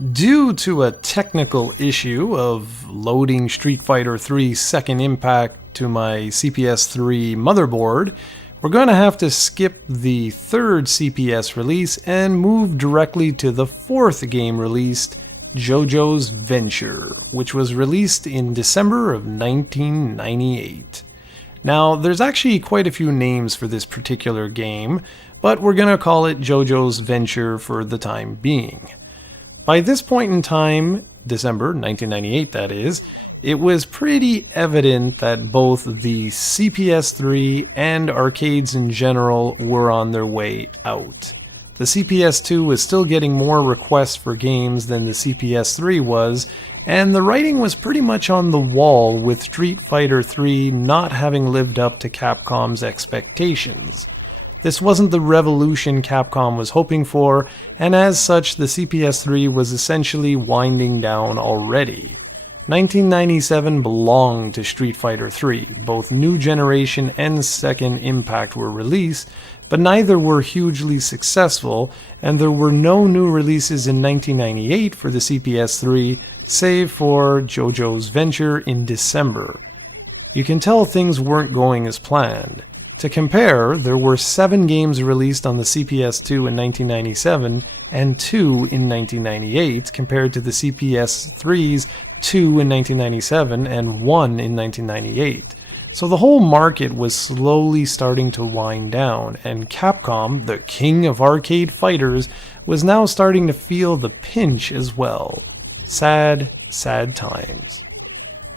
Due to a technical issue of loading Street Fighter 3 Second Impact to my CPS-3 motherboard, we're going to have to skip the third CPS release and move directly to the fourth game released, JoJo's Venture, which was released in December of 1998. Now, there's actually quite a few names for this particular game, but we're going to call it JoJo's Venture for the time being. By this point in time, December 1998 that is, it was pretty evident that both the CPS-3 and arcades in general were on their way out. The CPS-2 was still getting more requests for games than the CPS-3 was, and the writing was pretty much on the wall with Street Fighter 3 not having lived up to Capcom's expectations. This wasn't the revolution Capcom was hoping for, and as such the CPS-3 was essentially winding down already. 1997 belonged to Street Fighter 3, both New Generation and Second Impact were released, but neither were hugely successful, and there were no new releases in 1998 for the CPS-3, save for JoJo's Venture in December. You can tell things weren't going as planned. To compare, there were 7 games released on the CPS-2 in 1997 and 2 in 1998 compared to the CPS-3's 2 in 1997 and 1 in 1998. So the whole market was slowly starting to wind down, and Capcom, the king of arcade fighters, was now starting to feel the pinch as well. Sad, sad times.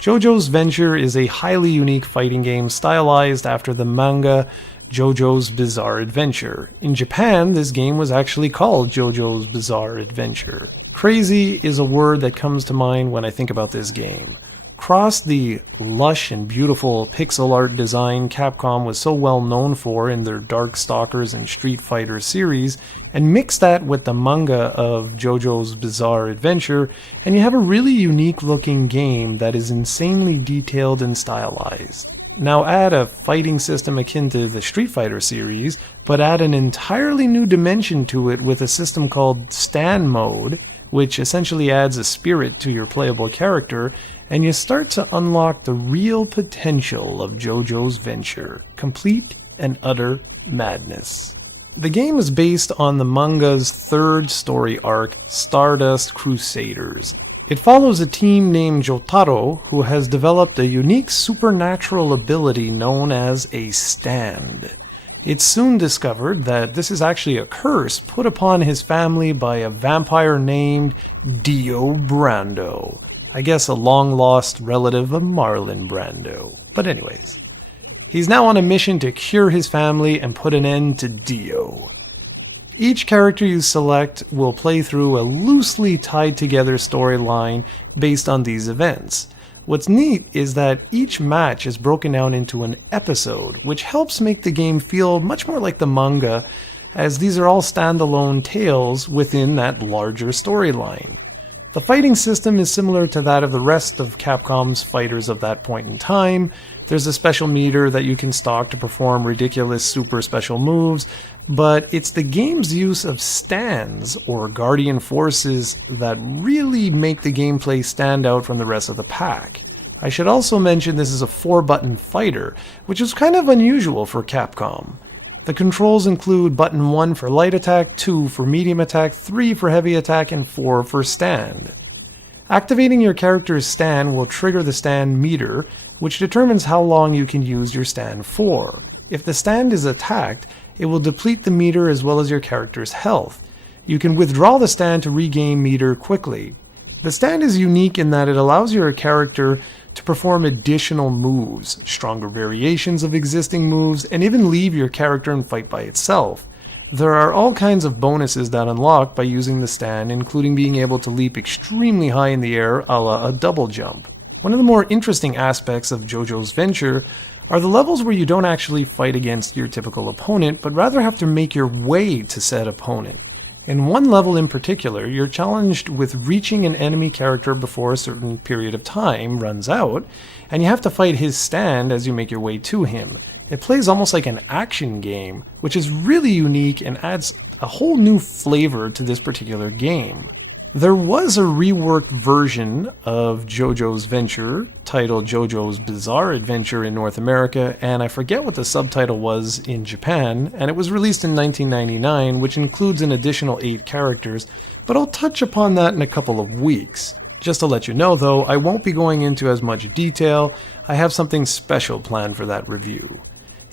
JoJo's Venture is a highly unique fighting game stylized after the manga JoJo's Bizarre Adventure. In Japan, this game was actually called JoJo's Bizarre Adventure. Crazy is a word that comes to mind when I think about this game. Across the lush and beautiful pixel art design Capcom was so well known for in their Darkstalkers and Street Fighter series, and mix that with the manga of JoJo's Bizarre Adventure, and you have a really unique looking game that is insanely detailed and stylized. Now add a fighting system akin to the Street Fighter series, but add an entirely new dimension to it with a system called Stand Mode, which essentially adds a spirit to your playable character, and you start to unlock the real potential of JoJo's Venture, complete and utter madness. The game is based on the manga's third story arc, Stardust Crusaders. It follows a team named Jotaro who has developed a unique supernatural ability known as a stand. It's soon discovered that this is actually a curse put upon his family by a vampire named Dio Brando. I guess a long-lost relative of Marlon Brando. But anyways, he's now on a mission to cure his family and put an end to Dio. Each character you select will play through a loosely tied together storyline based on these events. What's neat is that each match is broken down into an episode, which helps make the game feel much more like the manga, as these are all standalone tales within that larger storyline. The fighting system is similar to that of the rest of Capcom's fighters of that point in time. There's a special meter that you can stock to perform ridiculous super special moves, but it's the game's use of stands, or guardian forces, that really make the gameplay stand out from the rest of the pack. I should also mention this is a 4-button fighter, which is kind of unusual for Capcom. The controls include button 1 for light attack, 2 for medium attack, 3 for heavy attack, and 4 for stand. Activating your character's stand will trigger the stand meter, which determines how long you can use your stand for. If the stand is attacked, it will deplete the meter as well as your character's health. You can withdraw the stand to regain meter quickly. The stand is unique in that it allows your character to perform additional moves, stronger variations of existing moves, and even leave your character and fight by itself. There are all kinds of bonuses that unlock by using the stand, including being able to leap extremely high in the air a la a double jump. One of the more interesting aspects of JoJo's Venture are the levels where you don't actually fight against your typical opponent, but rather have to make your way to said opponent. In one level in particular, you're challenged with reaching an enemy character before a certain period of time runs out, and you have to fight his stand as you make your way to him. It plays almost like an action game, which is really unique and adds a whole new flavor to this particular game. There was a reworked version of JoJo's Venture titled JoJo's Bizarre Adventure in North America, and I forget what the subtitle was in Japan, and it was released in 1999, which includes an additional 8 characters, but I'll touch upon that in a couple of weeks. Just to let you know though, I won't be going into as much detail. I have something special planned for that review.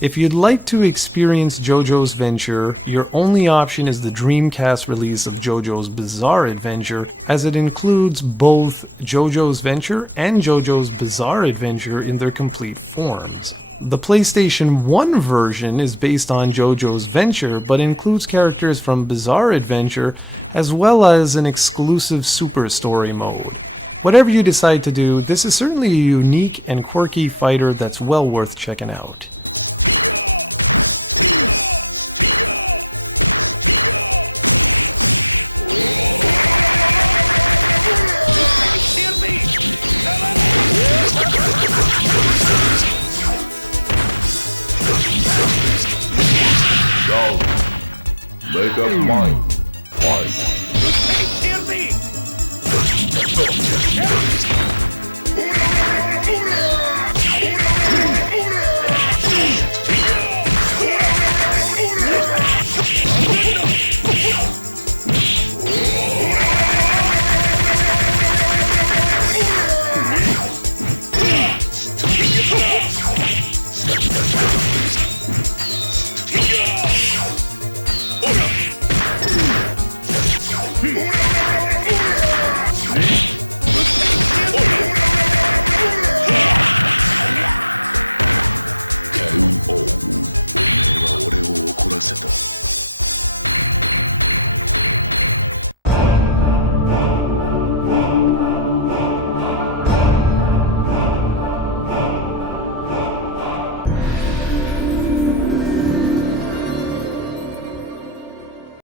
If you'd like to experience JoJo's Venture, your only option is the Dreamcast release of JoJo's Bizarre Adventure, as it includes both JoJo's Venture and JoJo's Bizarre Adventure in their complete forms. The PlayStation 1 version is based on JoJo's Venture, but includes characters from Bizarre Adventure, as well as an exclusive Super Story mode. Whatever you decide to do, this is certainly a unique and quirky fighter that's well worth checking out. Go. Make up mind. Fight. KO. お前は俺を怒らせた。